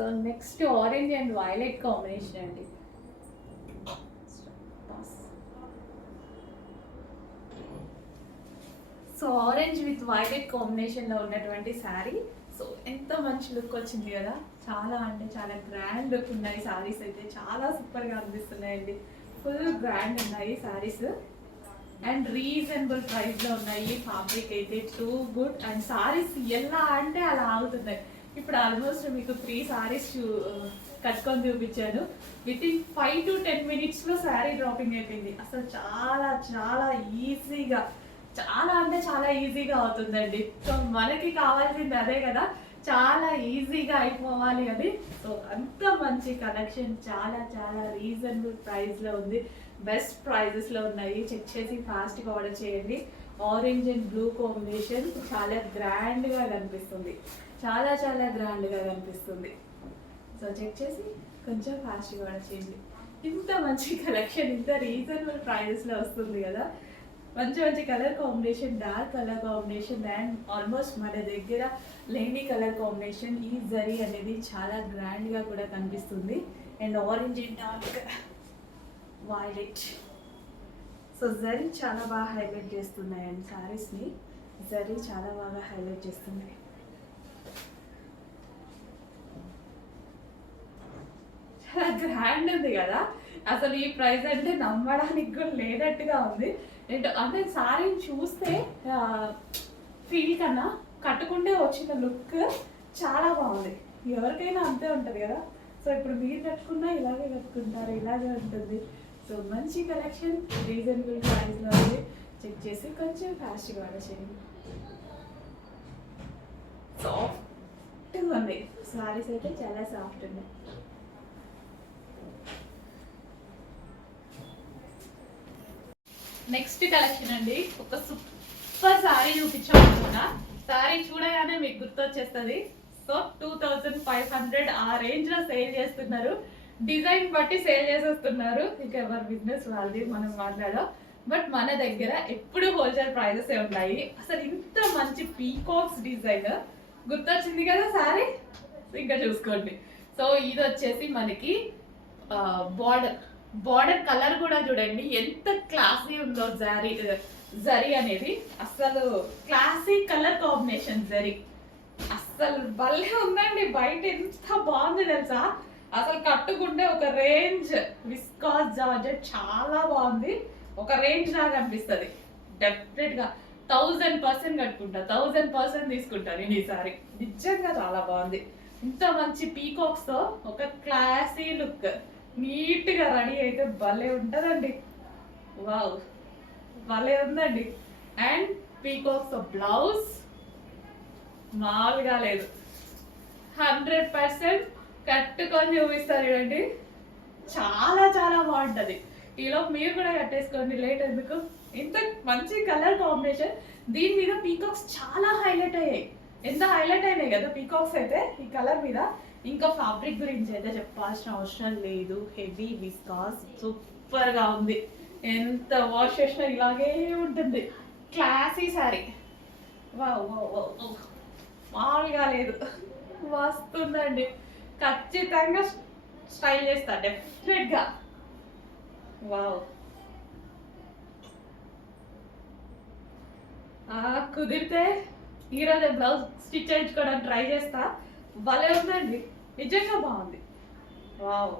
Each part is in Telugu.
So next orange and violet combination అండి. సో ఆరెంజ్ విత్ వైలెట్ కాంబినేషన్లో ఉన్నటువంటి శారీ. సో ఎంత మంచి లుక్ వచ్చింది కదా, చాలా అంటే చాలా గ్రాండ్ లుక్ ఉన్నాయి శారీస్ అయితే, చాలా సూపర్గా అనిపిస్తున్నాయండి. ఫుల్ గ్రాండ్ ఉన్నాయి శారీస్ అండ్ రీజనబుల్ ప్రైస్లో ఉన్నాయి. ఫ్యాబ్రిక్ అయితే టూ గుడ్ అండ్ శారీస్ ఎలా అంటే అలా ఆగుతున్నాయి. ఇప్పుడు ఆల్మోస్ట్ మీకు 3 శారీస్ కట్టుకొని చూపించాను. విత్ ఇన్ 5 to 10 minutesలో శారీ డ్రాపింగ్ అయిపోయింది. అసలు చాలా చాలా ఈజీగా, చాలా అంటే చాలా ఈజీగా అవుతుందండి. సో మనకి కావాల్సింది అదే కదా, చాలా ఈజీగా అయిపోవాలి అది. సో అంత మంచి కలెక్షన్ చాలా చాలా రీజనబుల్ ప్రైస్లో ఉంది. బెస్ట్ ప్రైజెస్లో ఉన్నాయి. చెక్ చేసి ఫాస్ట్గా ఆర్డర్ చేయండి. ఆరెంజ్ అండ్ బ్లూ కాంబినేషన్ చాలా గ్రాండ్గా కనిపిస్తుంది, చాలా చాలా గ్రాండ్గా కనిపిస్తుంది. సో చెక్ చేసి కొంచెం ఫాస్ట్గా ఆర్డర్ చేయండి. ఇంత మంచి కలెక్షన్ ఇంత రీజనబుల్ ప్రైజెస్లో వస్తుంది కదా. మంచి మంచి colour combination, dark colour combination and almost మన దగ్గర లేని కలర్ కాంబినేషన్. ఈ జరీ అనేది చాలా గ్రాండ్గా కూడా కనిపిస్తుంది. And orange and dark violet. So zari చాలా బాగా హైలైట్ చేస్తున్నాయండి శారీస్ని. జరీ చాలా బాగా హైలైట్ చేస్తున్నాయి. చాలా గ్రాండ్ ఉంది కదా, అసలు ఈ ప్రైస్ అంటే నమ్మడానికి కూడా లేనట్టుగా ఉంది. అంటే శారీని చూస్తే ఫీల్ కన్నా కట్టుకుంటే వచ్చిన లుక్ చాలా బాగుంది. ఎవరికైనా అంతే ఉంటుంది కదా. సో ఇప్పుడు మీరు కట్టుకున్నా ఇలాగే కట్టుకుంటారు, ఇలాగే ఉంటుంది. సో మంచి కలెక్షన్ రీజనబుల్ ప్రైస్లో ఉంది. చెక్ చేసి కొంచెం ఫాస్ట్గా ఆర్డర్ చేయండి. సాఫ్ట్గా ఉంది శారీస్ అయితే, చాలా సాఫ్ట్ ఉంది. నెక్స్ట్ కలెక్షన్ అండి, ఒక సూపర్ శారీ చూపించామనుకున్నా. శారీ చూడగానే మీకు గుర్తొచ్చేస్తుంది. సో 2500 ఆ రేంజ్లో సేల్ చేస్తున్నారు. డిజైన్ బట్టి సేల్ చేసేస్తున్నారు. ఇంకా ఎవరి బిజినెస్ వాళ్ళది, మనం మాట్లాడాం. బట్ మన దగ్గర ఎప్పుడు హోల్సేల్ ప్రైజెస్ ఉంటాయి. అసలు ఇంత మంచి పీకాక్స్ డిజైన్ గుర్తొచ్చింది కదా శారీ, ఇంకా చూసుకోండి. సో ఇది వచ్చేసి మనకి బార్డర్ కలర్ కూడా చూడండి ఎంత క్లాసీ ఉందో. జరీ అనేది అసలు క్లాసీ కలర్ కాంబినేషన్. జరీ అసలు భలే ఉందండి. బయట ఎంత బాగుంది తెలుసా, అసలు కట్టుకుంటే ఒక రేంజ్. విస్కాస్ జార్జెట్ చాలా బాగుంది, ఒక రేంజ్ లాగా అనిపిస్తుంది. డెఫినెట్గా 1000% కట్టుకుంటా, 1000% తీసుకుంటా నేను ఈసారి. నిజంగా చాలా బాగుంది. ఇంత మంచి పీకాక్స్తో ఒక క్లాసీ లుక్, నీట్గా రెడీ అయితే భలే ఉంటుందండి. వావ్, భలే ఉందండి. అండ్ పీకాక్స్ బ్లౌజ్ మామూలుగా లేదు. 100% కట్టుకొని చూపిస్తారు చూడండి, చాలా చాలా బాగుంటుంది. ఈలోపు మీరు కూడా కట్టేసుకోండి, లేట్ ఎందుకు. ఇంత మంచి కలర్ కాంబినేషన్, దీని మీద పీకాక్స్ చాలా హైలైట్ అయ్యాయి. ఎంత హైలైట్ అయినాయి కదా పీకాక్స్ అయితే ఈ కలర్ మీద. ఇంకా ఫ్యాబ్రిక్ గురించి అయితే చెప్పాల్సిన అవసరం లేదు. హెవీ విస్కాస్, సూపర్గా ఉంది. ఎంత వాష్ చేసినా ఇలాగే ఉంటుంది. Classy sari. Wow wow wow, మామూలుగా లేదు, వస్తుందండి. ఖచ్చితంగా స్టైల్ చేస్తా డెఫినెట్గా. వావ్, కుదిరితే ఈరోజు బ్లౌజ్ స్టిచ్ చేయించుకోవడానికి ట్రై చేస్తా. భలే ఉందండి, నిజంగా బాగుంది. వావ్,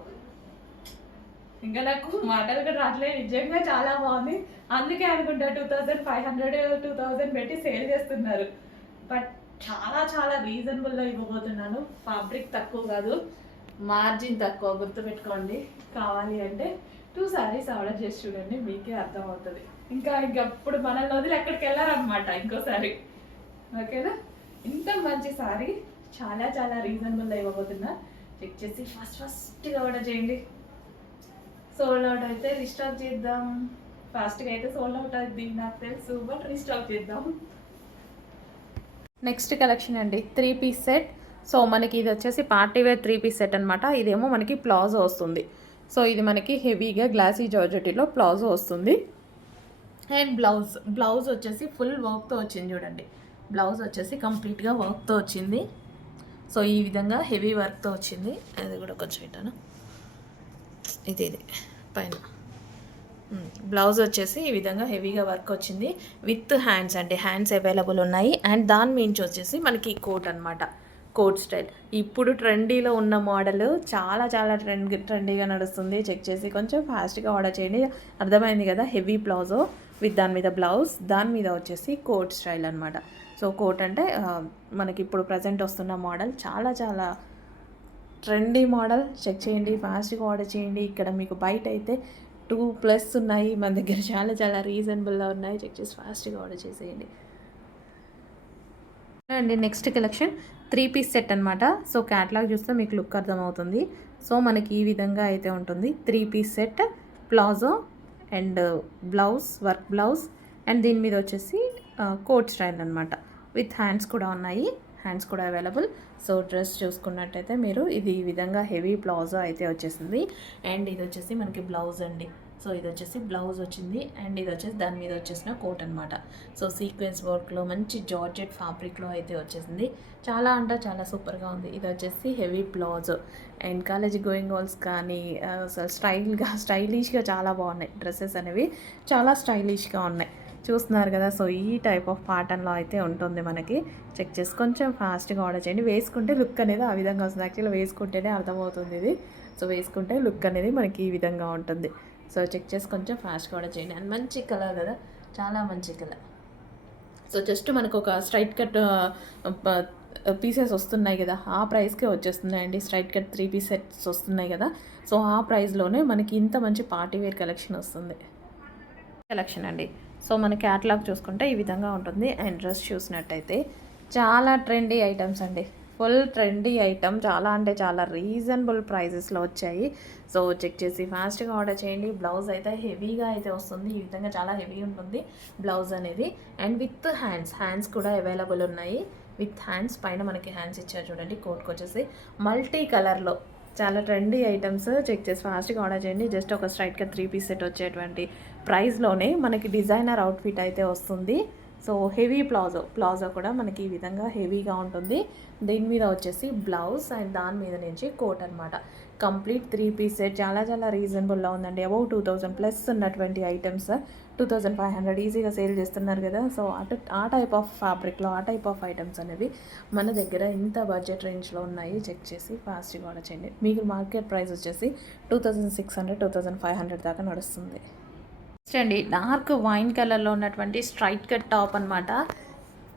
ఇంకా నాకు మాటలు కూడా రావట్లేదు. నిజంగా చాలా బాగుంది. అందుకే అనుకుంటా 2500 2000 పెట్టి సేల్ చేస్తున్నారు. బట్ చాలా చాలా రీజనబుల్లో ఇవ్వబోతున్నాను. ఫ్యాబ్రిక్ తక్కువ కాదు, మార్జిన్ తక్కువ, గుర్తుపెట్టుకోండి. కావాలి అంటే 2 శారీస్ ఆర్డర్ చేసి చూడండి, మీకే అర్థమవుతుంది. ఇంకప్పుడు మనల్ని వదిలి ఎక్కడికి వెళ్ళారనమాట ఇంకోసారి. ఓకేనా, ఇంత మంచి శారీ చాలా చాలా రీజనబుల్లో ఇవ్వబోతున్నా. చెక్ చేసి ఫస్ట్గా ఆర్డర్ చేయండి. సోల్డ్ అవుట్ అయితే రీస్టాక్ చేద్దాం. ఫాస్ట్గా అయితే సోల్డ్ అవుట్ అవుతుంది నాకు తెలుసు, బట్ రీస్టాక్ చేద్దాం. నెక్స్ట్ కలెక్షన్ అండి, 3 పీస్ సెట్. సో మనకి ఇది వచ్చేసి పార్టీ వేర్ 3 పీస్ సెట్ అనమాట. ఇదేమో మనకి ప్లాజో వస్తుంది. సో ఇది మనకి హెవీగా గ్లాసీ జార్జెటీలో ప్లాజో వస్తుంది. అండ్ బ్లౌజ్ వచ్చేసి ఫుల్ వర్క్తో వచ్చింది చూడండి. బ్లౌజ్ వచ్చేసి కంప్లీట్గా వర్క్తో వచ్చింది. సో ఈ విధంగా హెవీ వర్క్తో వచ్చింది. అది కూడా కొంచెం ఇటాను, ఇది పైన బ్లౌజ్ వచ్చేసి ఈ విధంగా హెవీగా వర్క్ వచ్చింది విత్ హ్యాండ్స్, అంటే హ్యాండ్స్ అవైలబుల్ ఉన్నాయి. అండ్ దాని మించి వచ్చేసి మనకి కోట్ అనమాట, కోట్ స్టైల్. ఇప్పుడు ట్రెండీలో ఉన్న మోడల్, చాలా చాలా ట్రెండీగా నడుస్తుంది. చెక్ చేసి కొంచెం ఫాస్ట్గా ఆర్డర్ చేయండి. అర్థమైంది కదా, హెవీ ప్లాజో విత్ దాని మీద బ్లౌజ్, దాని మీద వచ్చేసి కోట్ స్టైల్ అనమాట. సో కోట్ అంటే మనకి ఇప్పుడు ప్రజెంట్ వస్తున్న మోడల్, చాలా చాలా ట్రెండీ మోడల్. చెక్ చేయండి, ఫాస్ట్గా ఆర్డర్ చేయండి. ఇక్కడ మీకు బయట అయితే 2+ ఉన్నాయి, మన దగ్గర చాలా చాలా రీజనబుల్గా ఉన్నాయి. చెక్ చేసి ఫాస్ట్గా ఆర్డర్ చేసేయండి. అండి నెక్స్ట్ కలెక్షన్ 3 పీస్ సెట్ అనమాట. సో క్యాటలాగ్ చూస్తే మీకు లుక్ అర్థమవుతుంది. సో మనకి ఈ విధంగా అయితే ఉంటుంది 3 piece set, palazzo and blouse, work blouse, and దీని మీద వచ్చేసి కోట్ స్టైల్ అనమాట. విత్ హ్యాండ్స్ కూడా ఉన్నాయి, హ్యాండ్స్ కూడా అవైలబుల్. సో డ్రెస్ చూసుకున్నట్టయితే మీరు ఇది ఈ విధంగా హెవీ ప్లాజో అయితే వచ్చేసింది. అండ్ ఇది వచ్చేసి మనకి బ్లౌజ్ అండి. సో ఇది వచ్చేసి బ్లౌజ్ వచ్చింది, అండ్ ఇది వచ్చేసి దాని మీద వచ్చేసిన కోట్ అనమాట. సో సీక్వెన్స్ వర్క్లో మంచి జార్జెట్ ఫ్యాబ్రిక్లో అయితే వచ్చేసింది. చాలా అంటే చాలా సూపర్గా ఉంది. ఇది వచ్చేసి heavy palazzo, and college going girls కానీ స్టైలిష్గా చాలా బాగున్నాయి డ్రెస్సెస్ అనేవి, చాలా స్టైలిష్గా ఉన్నాయి. చూస్తున్నారు కదా. సో ఈ టైప్ ఆఫ్ ప్యాటర్న్లో అయితే ఉంటుంది మనకి. చెక్ చేసి కొంచెం ఫాస్ట్గా ఆర్డర్ చేయండి. వేసుకుంటే లుక్ అనేది ఆ విధంగా వస్తుంది. యాక్చువల్గా వేసుకుంటేనే అర్థమవుతుంది ఇది. సో వేసుకుంటే లుక్ అనేది మనకి ఈ విధంగా ఉంటుంది. సో చెక్ చేసి కొంచెం ఫాస్ట్గా ఆర్డర్ చేయండి. అండ్ మంచి కలర్ కదా, చాలా మంచి కలర్. సో జస్ట్ మనకు ఒక స్ట్రైట్ కట్ పీసెస్ వస్తున్నాయి కదా, ఆ ప్రైస్కే వచ్చేస్తున్నాయండి. స్ట్రైట్ కట్ 3 పీస్ సెట్స్ వస్తున్నాయి కదా. సో ఆ ప్రైస్లోనే మనకి ఇంత మంచి పార్టీవేర్ కలెక్షన్ వస్తుంది. కలెక్షన్ అండి. సో మన క్యాటలాగ్ చూసుకుంటే ఈ విధంగా ఉంటుంది. అండ్ డ్రెస్ చూసినట్టయితే చాలా ట్రెండీ ఐటమ్స్ అండి, ఫుల్ ట్రెండీ ఐటమ్. చాలా అంటే చాలా రీజనబుల్ ప్రైజెస్లో వచ్చాయి. సో చెక్ చేసి ఫాస్ట్గా ఆర్డర్ చేయండి. బ్లౌజ్ అయితే హెవీగా అయితే వస్తుంది, ఈ విధంగా చాలా హెవీ ఉంటుంది బ్లౌజ్ అనేది. అండ్ విత్ హ్యాండ్స్ కూడా అవైలబుల్ ఉన్నాయి. విత్ హ్యాండ్స్ పైన మనకి హ్యాండ్స్ ఇచ్చారు చూడండి. కోట్కి వచ్చేసి మల్టీ కలర్లో చాలా ట్రెండీ ఐటమ్స్. చెక్ చేసి ఫాస్ట్గా ఆర్డర్ చేయండి. జస్ట్ ఒక స్ట్రైట్గా 3 పీస్ సెట్ వచ్చేటువంటి ప్రైస్లోనే మనకి డిజైనర్ అవుట్ఫిట్ అయితే వస్తుంది. సో హెవీ ప్లాజో కూడా మనకి ఈ విధంగా హెవీగా ఉంటుంది. దీని మీద వచ్చేసి బ్లౌజ్, అండ్ దాని మీద నుంచి కోట్ అనమాట. కంప్లీట్ 3 పీస్ సెట్ చాలా చాలా రీజనబుల్లో ఉందండి. అబౌవ్ 2000+ ఉన్నటువంటి ఐటమ్స్ 2500 ఈజీగా సేల్ చేస్తున్నారు కదా. సో ఆ టైప్ ఆఫ్ ఫ్యాబ్రిక్లో ఆ టైప్ ఆఫ్ ఐటమ్స్ అనేవి మన దగ్గర ఇంత బడ్జెట్ రేంజ్లో ఉన్నాయి. చెక్ చేసి ఫాస్ట్గా ఆర్డర్ చేయండి. మీకు మార్కెట్ ప్రైస్ వచ్చేసి 2600, 2500 దాకా నడుస్తుంది. అండి డార్క్ వైన్ కలర్లో ఉన్నటువంటి స్ట్రైట్ కట్ టాప్ అనమాట.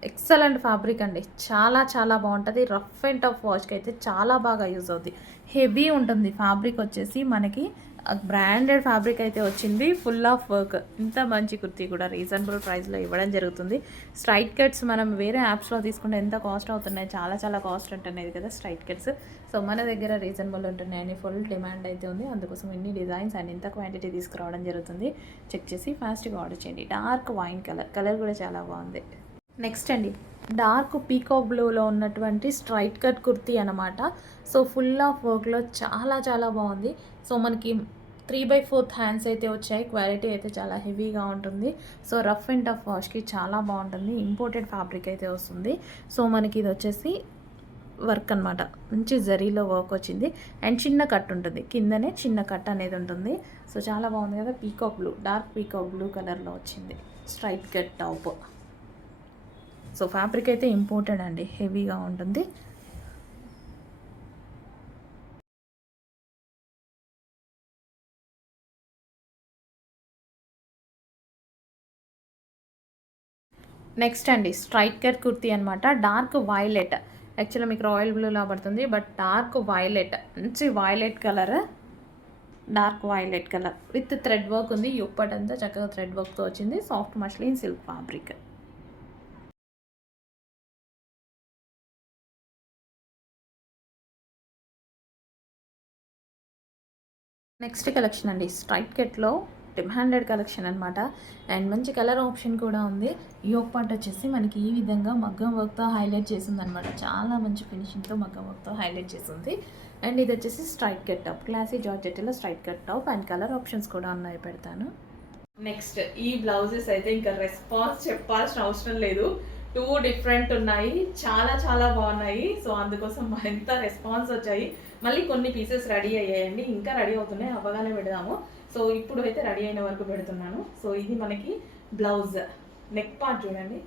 ఎక్సలెంట్ ఫ్యాబ్రిక్ అండి, చాలా చాలా బాగుంటుంది. రఫ్ అండ్ టఫ్ వాష్కి అయితే చాలా బాగా యూజ్ అవుతుంది. హెవీ ఉంటుంది ఫ్యాబ్రిక్ వచ్చేసి మనకి బ్రాండెడ్ ఫ్యాబ్రిక్ అయితే వచ్చింది, ఫుల్ ఆఫ్ వర్క్. ఇంత మంచి కుర్తీ కూడా రీజనబుల్ ప్రైస్లో ఇవ్వడం జరుగుతుంది. స్ట్రైట్ కట్స్ మనం వేరే యాప్స్లో తీసుకుంటే ఎంత కాస్ట్ అవుతున్నాయి, చాలా చాలా కాస్ట్ ఉంటున్నాయి కదా స్ట్రైట్ కట్స్. సో మన దగ్గర రీజనబుల్ ఉంటున్నాయని ఫుల్ డిమాండ్ అయితే ఉంది. అందుకోసం ఇన్ని డిజైన్స్ అండ్ ఇంత క్వాంటిటీ తీసుకురావడం జరుగుతుంది. చెక్ చేసి ఫాస్ట్గా ఆర్డర్ చేయండి. డార్క్ వైన్ కలర్ కూడా చాలా బాగుంది. నెక్స్ట్ అండి డార్క్ పీకాక్ బ్లూలో ఉన్నటువంటి స్ట్రైట్ కట్ కుర్తీ అనమాట. సో ఫుల్ ఆఫ్ వర్క్లో చాలా చాలా బాగుంది. సో మనకి 3/4 హ్యాండ్స్ అయితే వచ్చాయి. క్వాలిటీ అయితే చాలా హెవీగా ఉంటుంది. సో రఫ్ అండ్ టఫ్ వాష్కి చాలా బాగుంటుంది. ఇంపోర్టెడ్ ఫ్యాబ్రిక్ అయితే వస్తుంది. సో మనకి ఇది వచ్చేసి వర్క్ అనమాట, మంచి జరీలో వర్క్ వచ్చింది. అండ్ చిన్న కట్ ఉంటుంది, కిందనే చిన్న కట్ అనేది ఉంటుంది. సో చాలా బాగుంది కదా. Peacock blue, dark peacock blue కలర్లో వచ్చింది straight cut top. So fabric అయితే ఇంపోర్టెడ్ అండి, హెవీగా ఉంటుంది. నెక్స్ట్ అండి స్ట్రైట్ కట్ కుర్తీ అనమాట. డార్క్ వైలెట్, యాక్చువల్గా మీకు రాయల్ బ్లూలా పడుతుంది, బట్ డార్క్ వైలెట్, మంచి violet colour, dark violet colour with thread work ఉంది. యుప్పటంతా చక్కగా థ్రెడ్ వర్క్తో వచ్చింది. Soft muslin silk fabric. Next collection అండి స్ట్రైట్ కట్లో డిమాండెడ్ కలెక్షన్ అనమాట. అండ్ మంచి కలర్ ఆప్షన్ కూడా ఉంది. యోక్ పార్ట్ వచ్చేసి మనకి ఈ విధంగా మగ్గం వర్క్తో హైలైట్ చేసింది అనమాట. చాలా మంచి ఫినిషింగ్తో మగ్గం వర్క్తో హైలైట్ చేసింది. అండ్ ఇది వచ్చేసి స్ట్రైట్ కట్ టాప్, క్లాసీ జార్జెట్లో straight cut top. And colour options కూడా ఉన్నాయి, పెడతాను. నెక్స్ట్ ఈ బ్లౌజెస్ అయితే ఇంకా రెస్పాన్స్ చెప్పాల్సిన అవసరం లేదు. టూ డిఫరెంట్ ఉన్నాయి, చాలా చాలా బాగున్నాయి. సో అందుకోసం ఎంత రెస్పాన్స్ వచ్చాయి. మళ్ళీ కొన్ని పీసెస్ రెడీ అయ్యాయండి, ఇంకా రెడీ అవుతున్నాయి, అవ్వగానే పెడదాము. సో ఇప్పుడు అయితే రెడీ అయిన వరకు పెడుతున్నాను. సో ఇది మనకి బ్లౌజ్ నెక్ పార్ట్ చూడండి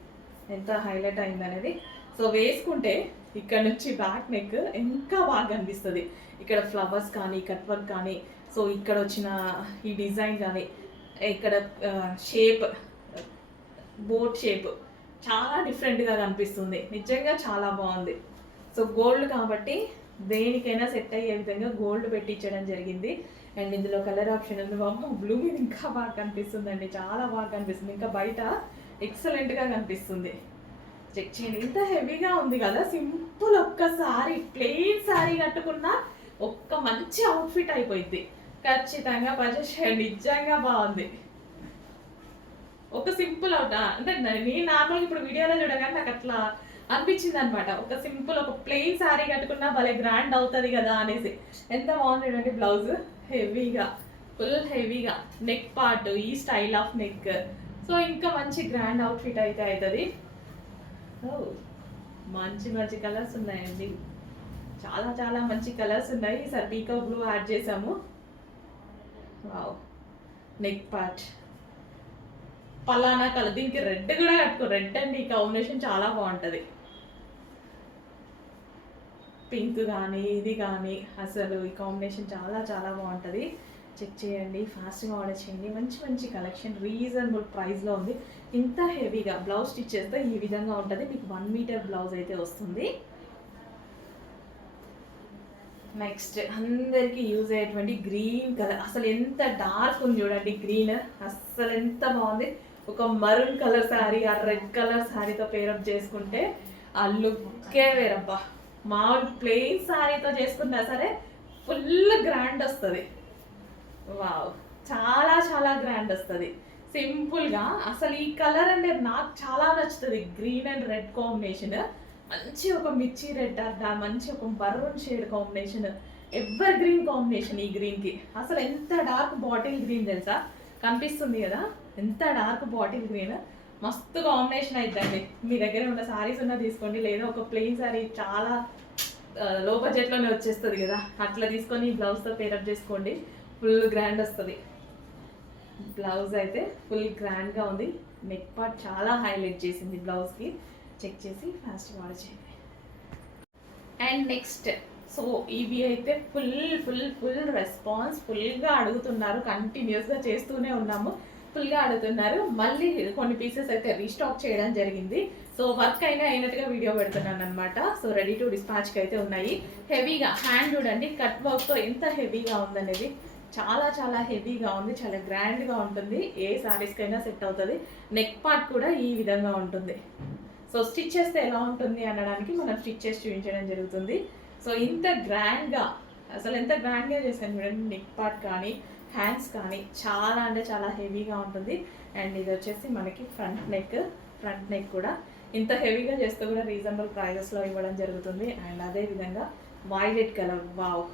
ఎంత హైలైట్ అయింది అనేది. సో వేసుకుంటే ఇక్కడ నుంచి బ్యాక్ నెక్ ఇంకా బాగా కనిపిస్తుంది. ఇక్కడ ఫ్లవర్స్ కానీ కట్ వర్క్ కానీ, సో ఇక్కడ వచ్చిన ఈ డిజైన్ కానీ, ఇక్కడ షేప్ బోట్ షేప్ చాలా డిఫరెంట్గా కనిపిస్తుంది. నిజంగా చాలా బాగుంది. సో గోల్డ్ కాబట్టి దేనికైనా సెట్ అయ్యే విధంగా గోల్డ్ పెట్టించడం జరిగింది. అండ్ ఇందులో కలర్ ఆప్షన్ ఉంది. బ్లూ మీద ఇంకా బాగా కనిపిస్తుంది అండి, చాలా బాగా కనిపిస్తుంది. ఇంకా బయట ఎక్సలెంట్గా కనిపిస్తుంది. చెక్ చేయండి, ఇంత హెవీగా ఉంది కదా. సింపుల్ ఒక్కసారి ప్లెయిన్ శారీ కట్టుకున్నా ఒక్క మంచి అవుట్ఫిట్ అయిపోయింది. ఖచ్చితంగా పర్చేస్ చేయండి, నిజంగా బాగుంది. ఒక సింపుల్ అవుట్ అంటే నేను నార్మల్గా ఇప్పుడు వీడియోలో చూడగానే నాకు అట్లా అనిపించింది అనమాట. ఒక సింపుల్ ఒక ప్లెయిన్ శారీ కట్టుకున్నా భలే గ్రాండ్ అవుతుంది కదా అనేసి. ఎంత బాగుంది చూడండి. బ్లౌజ్ హెవీగా, ఫుల్ హెవీగా నెక్ పార్ట్, ఈ స్టైల్ ఆఫ్ నెక్. సో ఇంకా మంచి గ్రాండ్ అవుట్ఫిట్ అయితే అవుతుంది. మంచి మంచి కలర్స్ ఉన్నాయండి, చాలా చాలా మంచి కలర్స్ ఉన్నాయి. ఈసారి పీకో బ్లూ యాడ్ చేసాము. వావ్, నెక్ పార్ట్ పలానా కలర్, దీనికి రెడ్ కూడా కట్టుకో. రెడ్ అండి ఈ కాంబినేషన్ చాలా బాగుంటుంది. పింక్ కానీ ఇది కానీ అసలు ఈ కాంబినేషన్ చాలా చాలా బాగుంటుంది. చెక్ చేయండి, ఫాస్ట్గా ఆర్డర్ చేయండి. మంచి మంచి కలెక్షన్ రీజనబుల్ ప్రైస్లో ఉంది. ఇంత హెవీగా బ్లౌజ్ స్టిచ్ చేస్తే ఈ విధంగా ఉంటుంది. మీకు 1 మీటర్ బ్లౌజ్ అయితే వస్తుంది. నెక్స్ట్ అందరికీ యూజ్ అయ్యేటువంటి గ్రీన్ కలర్, అసలు ఎంత డార్క్ ఉంది చూడండి గ్రీన్, అస్సలు ఎంత బాగుంది. ఒక మరూన్ కలర్ శారీ ఆ రెడ్ కలర్ శారీతో పేరప్ చేసుకుంటే ఆ లుక్కే వేరబ్బా. మామూలు ప్లెయిన్ శారీతో చేసుకున్నా సరే ఫుల్ గ్రాండ్ వస్తుంది. వావ్, చాలా చాలా గ్రాండ్ వస్తుంది సింపుల్గా. అసలు ఈ కలర్ అంటే నాకు చాలా నచ్చుతుంది. గ్రీన్ అండ్ రెడ్ కాంబినేషన్, మంచి ఒక మిర్చి రెడ్, మంచి ఒక maroon shade combination, ever green combination. ఈ గ్రీన్కి అసలు ఎంత డార్క్ బాటిల్ గ్రీన్ తెలుసా, కనిపిస్తుంది కదా ఎంత డార్క్ బాటిల్ గ్రీన్. మస్తు కాంబినేషన్ అవుతుందండి. మీ దగ్గర ఉన్న శారీస్ ఉన్న తీసుకోండి, లేదా ఒక ప్లెయిన్ శారీ చాలా లో బడ్జెట్లోనే వచ్చేస్తుంది కదా, అట్లా తీసుకొని బ్లౌజ్తో పేరప్ చేసుకోండి, ఫుల్ గ్రాండ్ వస్తుంది. బ్లౌజ్ అయితే ఫుల్ గ్రాండ్గా ఉంది. నెక్ పార్ట్ చాలా హైలైట్ చేసింది బ్లౌజ్కి. చెక్ చేసి ఫాస్ట్గా ఆర్డర్ చేయండి. అండ్ నెక్స్ట్, సో ఇవి అయితే ఫుల్ ఫుల్ ఫుల్ రెస్పాన్స్, ఫుల్గా అడుగుతున్నారు, కంటిన్యూస్గా చేస్తూనే ఉన్నాము, ఫుల్గా అడుగుతున్నారు. మళ్ళీ కొన్ని పీసెస్ అయితే రీస్టాక్ చేయడం జరిగింది. సో వర్క్ అయినట్టుగా వీడియో పెడుతున్నాను అనమాట. సో రెడీ టు డిస్పాచ్కి అయితే ఉన్నాయి. హెవీగా హ్యాండ్ చూడండి, కట్ వర్క్తో ఎంత హెవీగా ఉందనేది, చాలా చాలా హెవీగా ఉంది, చాలా గ్రాండ్గా ఉంటుంది. ఏ శారీస్కైనా సెట్ అవుతుంది. నెక్ పార్ట్ కూడా ఈ విధంగా ఉంటుంది. సో స్టిచ్ చేస్తే ఎలా ఉంటుంది అనడానికి మనం స్టిచ్ చేసి చూపించడం జరుగుతుంది. సో ఇంత గ్రాండ్గా, అసలు ఎంత గ్రాండ్గా చేశాను చూడండి. నెక్ పార్ట్ కానీ హ్యాండ్స్ కానీ చాలా అంటే చాలా హెవీగా ఉంటుంది. అండ్ ఇది వచ్చేసి మనకి ఫ్రంట్ నెక్ కూడా ఇంత హెవీగా చేస్తే కూడా రీజనబుల్ ప్రైజెస్లో ఇవ్వడం జరుగుతుంది. అండ్ అదేవిధంగా వైలెట్ కలర్, వావ్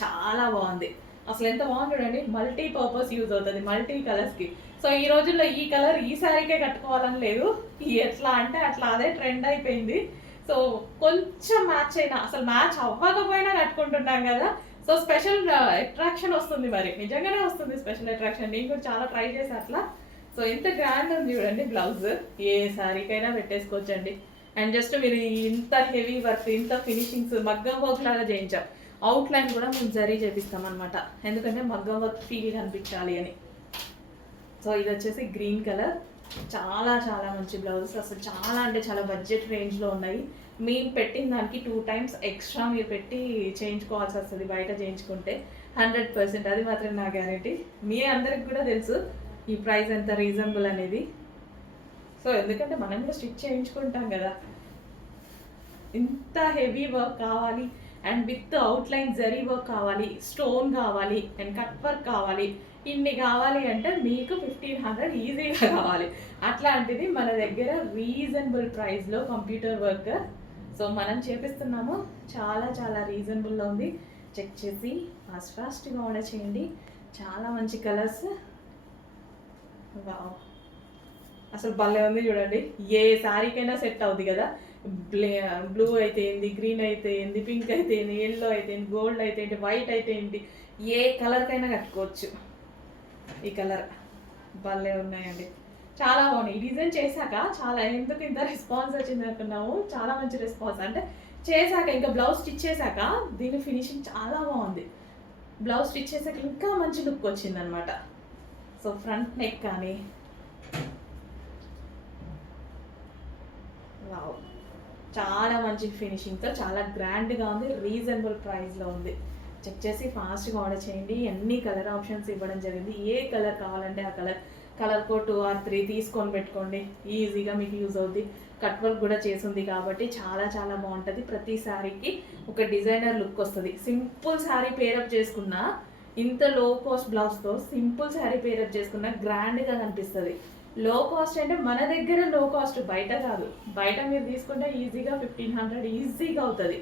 చాలా బాగుంది. అసలు ఎంత బాగుంది చూడండి. మల్టీ పర్పస్ యూజ్ అవుతుంది మల్టీ కలర్స్కి. సో ఈ రోజుల్లో ఈ కలర్ ఈ శారీకే కట్టుకోవాలని లేదు, ఎట్లా అంటే అట్లా అదే ట్రెండ్ అయిపోయింది. సో కొంచెం మ్యాచ్ అయినా, అసలు మ్యాచ్ అవ్వకపోయినా కట్టుకుంటున్నాం కదా. సో స్పెషల్ అట్రాక్షన్ వస్తుంది, మరి నిజంగానే వస్తుంది స్పెషల్ అట్రాక్షన్. నేను కూడా చాలా ట్రై చేసి అట్లా. సో ఎంత గ్రాండ్ ఉంది చూడండి బ్లౌజ్, ఏ శారీకైనా పెట్టేసుకోవచ్చండి. అండ్ జస్ట్ మీరు ఇంత హెవీ వర్క్, ఇంత ఫినిషింగ్స్ మగ్గం వర్క్ లాగా చేయించాం. అవుట్లైన్ కూడా మేము జరీ చేపిస్తాం అనమాట, ఎందుకంటే మగ్గం వర్క్ ఫీల్ కనిపించాలి అని. సో ఇది వచ్చేసి గ్రీన్ కలర్, చాలా చాలా మంచి బ్లౌజెస్, అసలు చాలా అంటే చాలా బడ్జెట్ రేంజ్లో ఉన్నాయి. మేము పెట్టిన దానికి 2 times ఎక్స్ట్రా మీరు పెట్టి చేయించుకోవాల్సి వస్తుంది బయట చేయించుకుంటే, 100%. అది మాత్రం నా గ్యారెంటీ. మీ అందరికి కూడా తెలుసు ఈ ప్రైస్ ఎంత రీజనబుల్ అనేది. సో ఎందుకంటే మనం కూడా స్టిచ్ చేయించుకుంటాం కదా. ఇంత హెవీ వర్క్ కావాలి and with outline zari work కావాలి, స్టోన్ కావాలి అండ్ కట్ వర్క్ కావాలి, ఇన్ని కావాలి అంటే మీకు 1500 ఈజీగా కావాలి. అట్లాంటిది మన దగ్గర రీజనబుల్ ప్రైస్లో కంప్యూటర్ వర్క్ సో మనం చేపిస్తున్నాము. చాలా చాలా రీజనబుల్లో ఉంది. చెక్ చేసి ఫాస్ట్గా ఆర్డర్ చేయండి. చాలా మంచి కలర్స్, వావ్ అసలు భలే ఉంది చూడండి. ఏ శారీకైనా సెట్ అవుద్ది కదా. బ్లూ అయితే ఏంది, గ్రీన్ అయితే ఏంది, పింక్ అయితే ఏంది, ఎల్లో అయితే ఏంటి, గోల్డ్ అయితే ఏంటి, వైట్ అయితే ఏంటి, ఏ కలర్కైనా కట్టుకోవచ్చు. ఈ కలర్ భలే ఉన్నాయండి, చాలా బాగున్నాయి. ఈ డిజైన్ చేశాక చాలా ఎందుకు ఇంత రెస్పాన్స్ వచ్చింది అనుకున్నాము. చాలా మంచి రెస్పాన్స్. అంటే చేశాక ఇంకా బ్లౌజ్ స్టిచ్ చేశాక దీని ఫినిషింగ్ చాలా బాగుంది. బ్లౌజ్ స్టిచ్ చేశాక ఇంకా మంచి లుక్ వచ్చింది అనమాట. సో ఫ్రంట్ నెక్ కానీ వావ్, చాలా మంచి ఫినిషింగ్తో చాలా గ్రాండ్గా ఉంది. రీజనబుల్ ప్రైస్లో ఉంది. చెక్ చేసి ఫాస్ట్గా ఆర్డర్ చేయండి. అన్ని కలర్ ఆప్షన్స్ ఇవ్వడం జరిగింది. ఏ కలర్ కావాలంటే ఆ కలర్కో 2 or 3 తీసుకొని పెట్టుకోండి. ఈజీగా మీకు యూజ్ అవుద్ది. కట్ వర్క్ కూడా చేసింది కాబట్టి చాలా చాలా బాగుంటుంది. ప్రతి శారీకి ఒక డిజైనర్ లుక్ వస్తుంది. సింపుల్ శారీ పేరప్ చేసుకున్నా, ఇంత లో కాస్ట్ బ్లౌజ్తో సింపుల్ శారీ పేరప్ చేసుకున్నా గ్రాండ్గా కనిపిస్తుంది. లో కాస్ట్ అంటే మన దగ్గర లో కాస్ట్, బయట కాదు. బయట మీరు తీసుకుంటే ఈజీగా 1500 ఈజీగా అవుతుంది.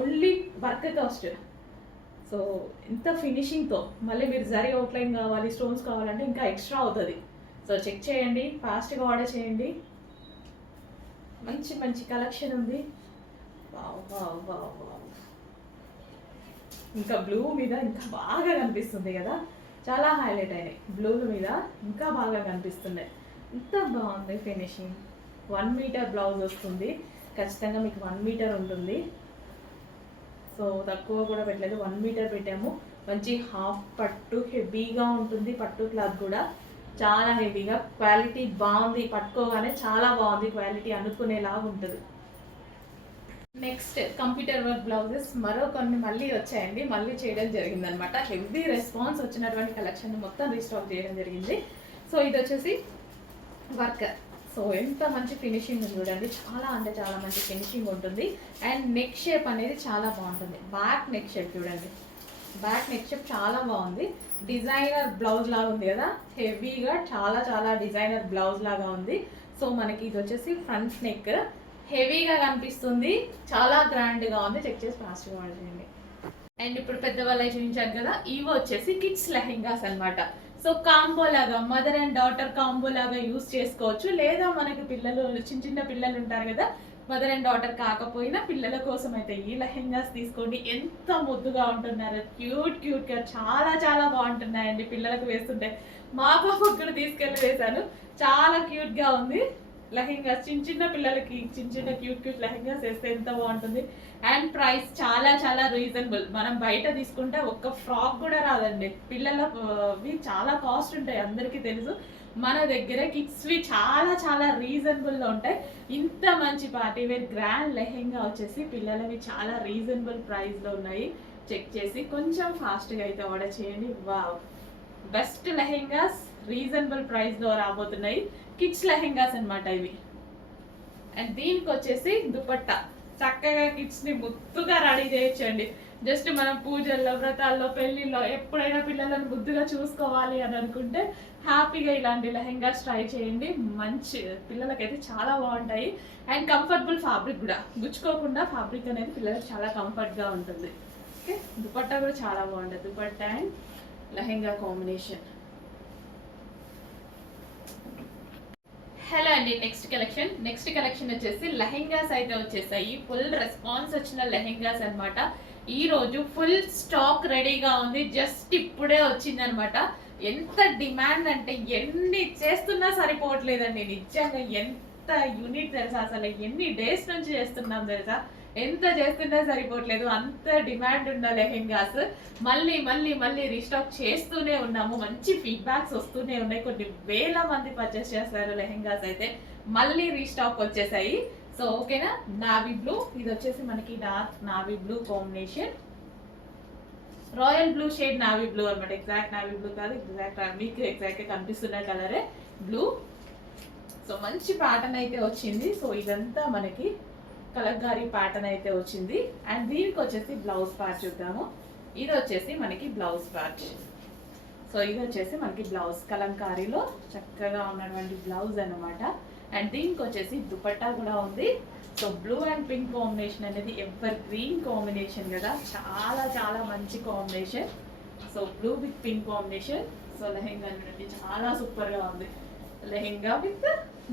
Only work cost. సో ఇంత ఫినిషింగ్తో మళ్ళీ మీరు జరీ అవుట్లైన్ కావాలి, స్టోన్స్ కావాలంటే ఇంకా ఎక్స్ట్రా అవుతుంది. సో చెక్ చేయండి, ఫాస్ట్గా ఆర్డర్ చేయండి. మంచి మంచి కలెక్షన్ ఉంది. Wow wow wow wow. ఇంకా బ్లూ మీద ఇంకా బాగా కనిపిస్తుంది కదా, చాలా హైలైట్ అయినాయి. బ్లూ మీద ఇంకా బాగా కనిపిస్తున్నాయి. ఎంత బాగుంది ఫినిషింగ్. 1 మీటర్ బ్లౌజ్ వస్తుంది. ఖచ్చితంగా మీకు 1 మీటర్ ఉంటుంది. సో తక్కువ కూడా పెట్టలేదు, 1 మీటర్ పెట్టాము. మంచి హాఫ్ పట్టు, హెవీగా ఉంటుంది. పట్టు క్లాత్ కూడా చాలా హెవీగా, క్వాలిటీ బాగుంది. పట్టుకోగానే చాలా బాగుంది, క్వాలిటీ అనుకునేలాగా ఉంటుంది. నెక్స్ట్ కంప్యూటర్ వర్క్ బ్లౌజెస్ మరో కొన్ని మళ్ళీ వచ్చాయండి. మళ్ళీ చేయడం జరిగిందనమాట. హెవీ రెస్పాన్స్ వచ్చినటువంటి కలెక్షన్ మొత్తం రీస్టాక్ చేయడం జరిగింది. సో ఇది వచ్చేసి వర్క్. సో ఎంత మంచి ఫినిషింగ్ ఉంది చూడండి. చాలా అంటే చాలా మంచి ఫినిషింగ్ ఉంటుంది. అండ్ నెక్ షేప్ అనేది చాలా బాగుంటుంది. బ్యాక్ నెక్ షేప్ చూడండి. బ్యాక్ నెక్ షేప్ చాలా బాగుంది. డిజైనర్ బ్లౌజ్ లాగా ఉంది కదా, హెవీగా చాలా చాలా డిజైనర్ బ్లౌజ్ లాగా ఉంది. సో మనకి ఇది వచ్చేసి ఫ్రంట్ నెక్ హెవీగా కనిపిస్తుంది. చాలా గ్రాండ్గా ఉంది. చెక్ చేసి ఫాస్ట్గా వాడండి. అండ్ ఇప్పుడు పెద్దవాళ్ళకి చూపించాను కదా, ఇవి వచ్చేసి కిడ్స్ లెహెంగాస్ అనమాట. సో కాంబో లాగా, మదర్ అండ్ డాటర్ కాంబో లాగా యూస్ చేసుకోవచ్చు. లేదా మనకి పిల్లలు, చిన్న చిన్న పిల్లలు ఉంటారు కదా, మదర్ అండ్ డాటర్ కాకపోయినా పిల్లల కోసం అయితే ఈ లెహెంగాస్ తీసుకోండి. ఎంత ముద్దుగా ఉంటున్నారు, క్యూట్గా చాలా చాలా బాగుంటున్నాయండి. పిల్లలకు వేస్తుంటే మా పాపకు కూడా తీసుకెళ్ళి వేశాను. చాలా క్యూట్గా ఉంది లెహెంగాస్. చిన్న పిల్లలకి చిన్న క్యూట్ లెహెంగాస్ వేస్తే ఎంత బాగుంటుంది. అండ్ ప్రైస్ చాలా చాలా రీజనబుల్. మనం బయట తీసుకుంటే ఒక్క ఫ్రాక్ కూడా రాదండి. పిల్లలవి చాలా కాస్ట్ ఉంటాయి, అందరికీ తెలుసు. మన దగ్గర కిడ్స్వి చాలా చాలా రీజనబుల్లో ఉంటాయి. ఇంత మంచి పార్టీ వేర్ గ్రాండ్ లెహెంగా వచ్చేసి పిల్లలవి చాలా రీజనబుల్ ప్రైస్లో ఉన్నాయి. చెక్ చేసి కొంచెం ఫాస్ట్గా అయితే ఆర్డర్ చేయండి. వావ్, బెస్ట్ లెహెంగాస్ రీజనబుల్ ప్రైస్లో రాబోతున్నాయి. కిడ్స్ లెహెంగాస్ అనమాట ఇవి. అండ్ దీనికి వచ్చేసి దుపట్టా. చక్కగా కిడ్స్ని ముద్దుగా రెడీ చేయొచ్చండి. జస్ట్ మనం పూజల్లో, వ్రతాల్లో, పెళ్ళిళ్ళలో ఎప్పుడైనా పిల్లలను ముద్దుగా చూసుకోవాలి అని అనుకుంటే హ్యాపీగా ఇలాంటి లెహెంగాస్ ట్రై చేయండి. మంచి పిల్లలకైతే చాలా బాగుంటాయి. అండ్ కంఫర్టబుల్ ఫ్యాబ్రిక్ కూడా, గుచ్చుకోకుండా ఫ్యాబ్రిక్ అనేది పిల్లలకు చాలా కంఫర్ట్గా ఉంటుంది. ఓకే, దుపట్టా కూడా చాలా బాగుంటుంది. Dupatta and lehenga combination. Hello అండి, నెక్స్ట్ కలెక్షన్ వచ్చేసి లెహెంగాస్ అయితే వచ్చేసాయి. ఫుల్ రెస్పాన్స్ వచ్చిన లెహెంగాస్ అనమాట. ఈ రోజు ఫుల్ స్టాక్ రెడీగా ఉంది. జస్ట్ ఇప్పుడే వచ్చింది అనమాట. ఎంత డిమాండ్ అంటే ఎన్ని చేస్తున్నా సరిపోవట్లేదండి. నిజంగా ఎంత యూనిట్ తెలుసా, అసలు ఎన్ని డేస్ నుంచి చేస్తున్నాం తెలుసా, ఎంత చేస్తున్నా సరిపోవట్లేదు. అంత డిమాండ్ ఉన్న లెహెంగాస్ మళ్ళీ మళ్ళీ మళ్ళీ రీస్టాక్ చేస్తూనే ఉన్నాము. మంచి ఫీడ్బ్యాక్స్ వస్తూనే ఉన్నాయి. కొన్ని వేల మంది పర్చేస్ చేస్తారు లెహెంగాస్. అయితే మళ్ళీ రీస్టాక్ వచ్చేసాయి. సో ఓకేనా, నావీ బ్లూ. ఇది వచ్చేసి మనకి dark navy blue combination, royal blue shade navy blue అనమాట. ఎగ్జాక్ట్ నావీ బ్లూ కాదు, మీకు ఎగ్జాక్ట్గా కనిపిస్తున్న కలరే బ్లూ. సో మంచి ప్యాటర్న్ అయితే వచ్చింది. సో ఇదంతా మనకి కలంకారీ ప్యాటర్న్ అయితే వచ్చింది. అండ్ దీనికి వచ్చేసి బ్లౌజ్ పార్ట్ చూద్దాము. ఇది వచ్చేసి మనకి బ్లౌజ్ పార్ట్. సో ఇది వచ్చేసి మనకి బ్లౌజ్, కలంకారీలో చక్కగా ఉన్నటువంటి బ్లౌజ్ అనమాట. అండ్ దీనికి వచ్చేసి దుపట్టా కూడా ఉంది. So blue and pink combination అనేది ఎవర్ గ్రీన్ కాంబినేషన్ కదా, చాలా చాలా మంచి combination. So blue with pink combination. So lehenga అనేది చాలా సూపర్గా ఉంది. లెహెంగా విత్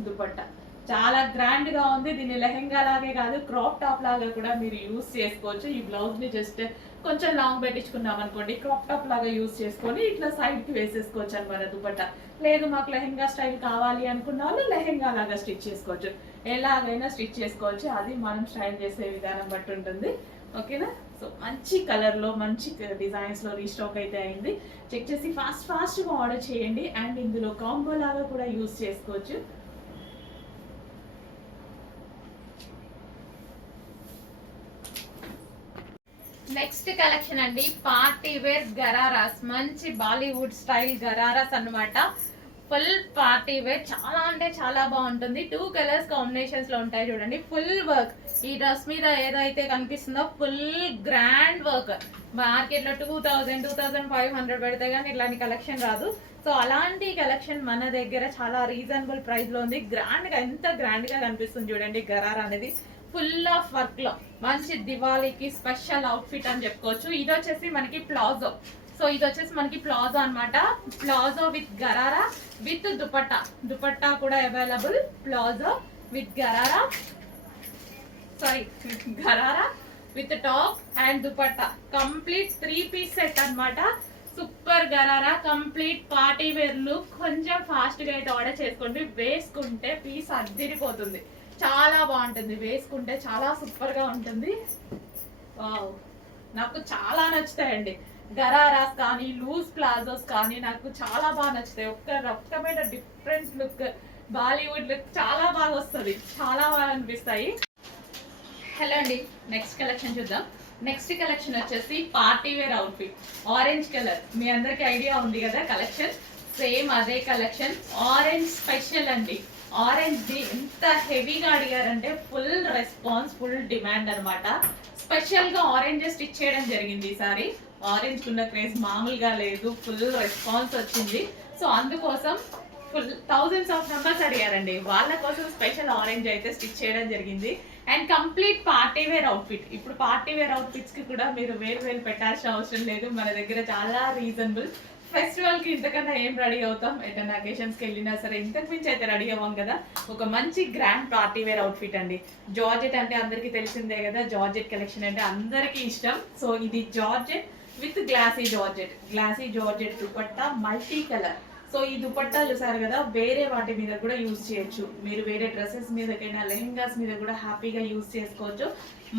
దుపట్టా. చాలా గ్రాండ్ గా ఉంది. దీన్ని లెహెంగా లాగే కాదు, క్రాప్ టాప్ లాగా కూడా మీరు యూస్ చేసుకోవచ్చు. ఈ బ్లౌజ్ ని జస్ట్ కొంచెం లాంగ్ పెట్టించుకున్నాం అనుకోండి, క్రాప్ టాప్ లాగా యూస్ చేసుకొని ఇట్లా సైడ్ కి వేసేసుకోవచ్చు అనమాట దుపట్టా. లేదు మాకు లెహెంగా స్టైల్ కావాలి అనుకున్న వాళ్ళు లెహెంగా లాగా స్టిచ్ చేసుకోవచ్చు. ఎలాగైనా స్టిచ్ చేసుకోవచ్చు, అది మనం స్టైల్ చేసే విధానం బట్టి ఉంటుంది. ఓకేనా? సో మంచి కలర్లో మంచి డిజైన్స్లో రీస్టాక్ అయితే అయింది. చెక్ చేసి ఫాస్ట్గా ఆర్డర్ చేయండి. అండ్ ఇందులో కాంబో లాగా కూడా యూస్ చేసుకోవచ్చు. నెక్స్ట్ కలెక్షన్ అండి, పార్టీ వేర్ గరారాస్. మంచి బాలీవుడ్ స్టైల్ గరారాస్ అన్నమాట. ఫుల్ పార్టీ వేర్, చాలా అంటే చాలా బాగుంటుంది. 2 కలర్స్ కాంబినేషన్స్ లో ఉంటాయి చూడండి. ఫుల్ వర్క్, ఈ డ్రెస్ మీద ఏదైతే కనిపిస్తుందో ఫుల్ గ్రాండ్ వర్క్. మార్కెట్ లో 2000-2500 పెడితే కానీ ఇలాంటి కలెక్షన్ రాదు. సో అలాంటి కలెక్షన్ మన దగ్గర చాలా రీజనబుల్ ప్రైస్ లో ఉంది. గ్రాండ్ గా, ఎంత గ్రాండ్ గా కనిపిస్తుంది చూడండి గరారా అనేది. ఫుల్ ఆఫ్ వర్క్ లో మంచి దివాళీకి స్పెషల్ అవుట్ఫిట్ అని చెప్పుకోవచ్చు. ఇది వచ్చేసి మనకి ప్లాజో. సో ఇది వచ్చేసి మనకి ప్లాజో అనమాట. Palazzo with gharara with dupatta. Dupatta కూడా available. Palazzo with gharara, sorry gharara with top and dupatta. Complete 3 piece set అనమాట. Super gharara, complete party wear look. కొంచెం ఫాస్ట్ గా అయితే ఆర్డర్ చేసుకోండి. వేసుకుంటే పీస్ అద్దిరిపోతుంది, చాలా బాగుంటుంది. వేసుకుంటే చాలా సూపర్ గా ఉంటుంది. వావ్, నాకు చాలా నచ్చుతాయండి గరారాస్ కానీ లూజ్ ప్లాజోస్ కానీ, నాకు చాలా బాగా నచ్చుతాయి. ఒక్క రకమైన డిఫరెంట్ లుక్, బాలీవుడ్ లుక్ చాలా బాగా వస్తుంది, చాలా బాగా అనిపిస్తాయి. హలో అండి, నెక్స్ట్ కలెక్షన్ చూద్దాం. నెక్స్ట్ కలెక్షన్ వచ్చేసి party wear outfit. Orange colour మీ అందరికి ఐడియా ఉంది కదా కలెక్షన్. సేమ్ అదే కలెక్షన్. ఆరెంజ్ స్పెషల్ అండి. ఆరెంజ్ ది ఎంత హెవీగా అడిగారంటే ఫుల్ రెస్పాన్స్, ఫుల్ డిమాండ్ అనమాట. స్పెషల్ గా ఆరెంజ్ స్టిచ్ చేయడం జరిగింది ఈసారి. ఆరెంజ్ కున్న క్రేజ్ మామూలుగా లేదు, ఫుల్ రెస్పాన్స్ వచ్చింది. సో అందుకోసం ఫుల్ థౌజండ్స్ ఆఫ్ మెంబర్స్ అడిగారండి, వాళ్ళ కోసం స్పెషల్ ఆరెంజ్ అయితే స్టిచ్ చేయడం జరిగింది. And complete party wear outfit. ఇప్పుడు పార్టీ వేర్ అవుట్ఫిట్స్ కి కూడా మీరు వేరు పెట్టాల్సిన అవసరం లేదు, మన దగ్గర చాలా రీజనబుల్. ఫెస్టివల్ కి ఇంతకన్నా ఏం రెడీ అవుతాం, ఏదైనా అకేషన్స్ కి వెళ్ళినా సరే ఇంతకు మించి అయితే రెడీ అవ్వం కదా. ఒక మంచి గ్రాండ్ పార్టీ వేర్ అవుట్ఫిట్ అండి. జార్జెట్ అంటే అందరికి తెలిసిందే కదా, జార్జెట్ కలెక్షన్ అంటే అందరికి ఇష్టం. సో ఇది georgette with glossy georgette dupatta, multi colour. So ఈ దుపట్టాలు చూసారు కదా, వేరే వాటి మీద కూడా యూజ్ చేయొచ్చు. మీరు వేరే డ్రెస్సెస్ మీదకైనా లెహెంగాస్ మీద కూడా హ్యాపీగా యూజ్ చేసుకోవచ్చు.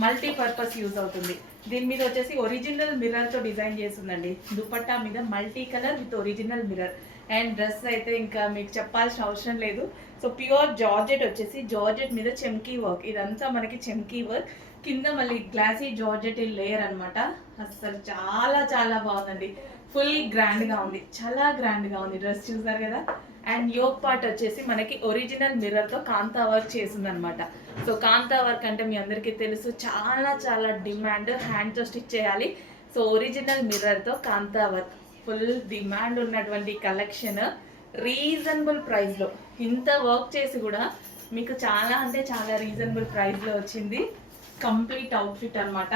మల్టీ పర్పస్ యూజ్ అవుతుంది. దీని మీద వచ్చేసి ఒరిజినల్ మిర్రర్ తో డిజైన్ చేస్తుందండి. దుపట్టా మీద multi colour with original mirror. And dress అయితే ఇంకా మీకు చెప్పాల్సిన అవసరం లేదు. సో ప్యూర్ జార్జెట్ వచ్చేసి, జార్జెట్ మీద చెమ్కీ వర్క్. ఇదంతా మనకి చెమ్కీ వర్క్, కింద మళ్ళీ గ్లాసీ జార్జెట్ లేయర్ అనమాట. అసలు చాలా చాలా బాగుందండి. ఫుల్ గ్రాండ్ గా ఉంది, చాలా గ్రాండ్ గా ఉంది. డ్రెస్ చూసారు కదా. అండ్ యోక్ పార్ట్ వచ్చేసి మనకి ఒరిజినల్ మిర్రర్ తో కాంతా వర్క్ చేసింది అనమాట. సో కాంతా వర్క్ అంటే మీ అందరికీ తెలుసు, చాలా చాలా డిమాండ్. హ్యాండ్ తో స్టిచ్ చేయాలి. సో ఒరిజినల్ మిర్రర్ తో కాంతా వర్క్, ఫుల్ డిమాండ్ ఉన్నటువంటి కలెక్షన్. రీజనబుల్ ప్రైస్ లో, ఇంత వర్క్ చేసి కూడా మీకు చాలా అంటే చాలా రీజనబుల్ ప్రైస్ లో వచ్చింది. కంప్లీట్ అవుట్ఫిట్ అనమాట.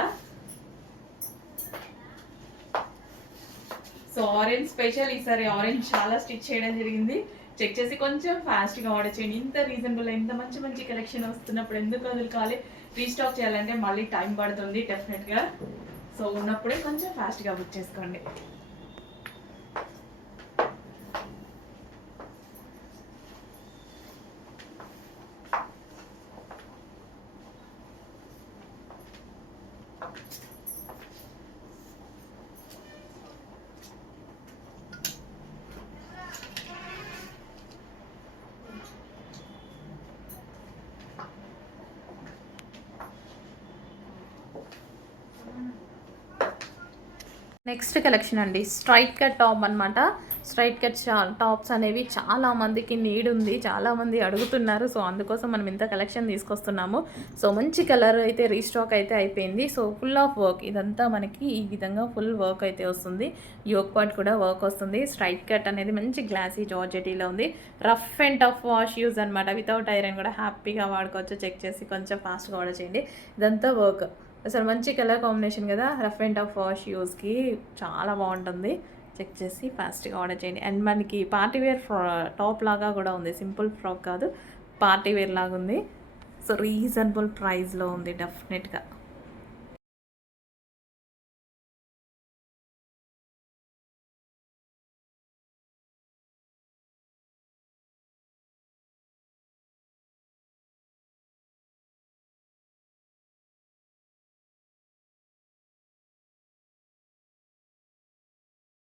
సో ఆరెంజ్ స్పెషల్, ఈసారి ఆరెంజ్ చాలా స్టిచ్ చేయడం జరిగింది. చెక్ చేసి కొంచెం ఫాస్ట్గా ఆర్డర్ చేయండి. ఇంత రీజనబుల్, ఇంత మంచి మంచి కలెక్షన్ వస్తున్నప్పుడు ఎందుకు వదులుకోవాలి? రీస్టాక్ చేయాలంటే మళ్ళీ టైం పడుతుంది డెఫినెట్గా. సో ఉన్నప్పుడే కొంచెం ఫాస్ట్గా బుక్ చేసుకోండి. నెక్స్ట్ కలెక్షన్ అండి, స్ట్రైట్ కట్ టాప్ అనమాట. స్ట్రైట్ కట్ టాప్స్ అనేవి చాలా మందికి నీడ్ ఉంది, చాలామంది అడుగుతున్నారు. సో అందుకోసం మనం ఇంత కలెక్షన్ తీసుకొస్తున్నాము. సో మంచి కలర్ అయితే రీస్టాక్ అయితే అయిపోయింది. సో ఫుల్ ఆఫ్ వర్క్, ఇదంతా మనకి ఈ విధంగా ఫుల్ వర్క్ అయితే వస్తుంది. యోక్ పార్ట్ కూడా వర్క్ వస్తుంది. స్ట్రైట్ కట్ అనేది మంచి గ్లాసీ జార్జెటీలో ఉంది. Rough and tough wash use అనమాట. వితౌట్ ఐరన్ కూడా హ్యాపీగా వాడుకోవచ్చు. చెక్ చేసి కొంచెం ఫాస్ట్గా ఆర్డర్ చేయండి. ఇదంతా వర్క్, అసలు మంచి కలర్ కాంబినేషన్ కదా. రఫ్ అండ్ టఫ్ వాష్ యూస్కి చాలా బాగుంటుంది. చెక్ చేసి ఫాస్ట్గా ఆర్డర్ చేయండి. అండ్ మనకి పార్టీ వేర్ టాప్ లాగా కూడా ఉంది, సింపుల్ ఫ్రాక్ కాదు, పార్టీ వేర్ లాగా ఉంది. సో రీజనబుల్ ప్రైస్లో ఉంది డెఫినెట్గా.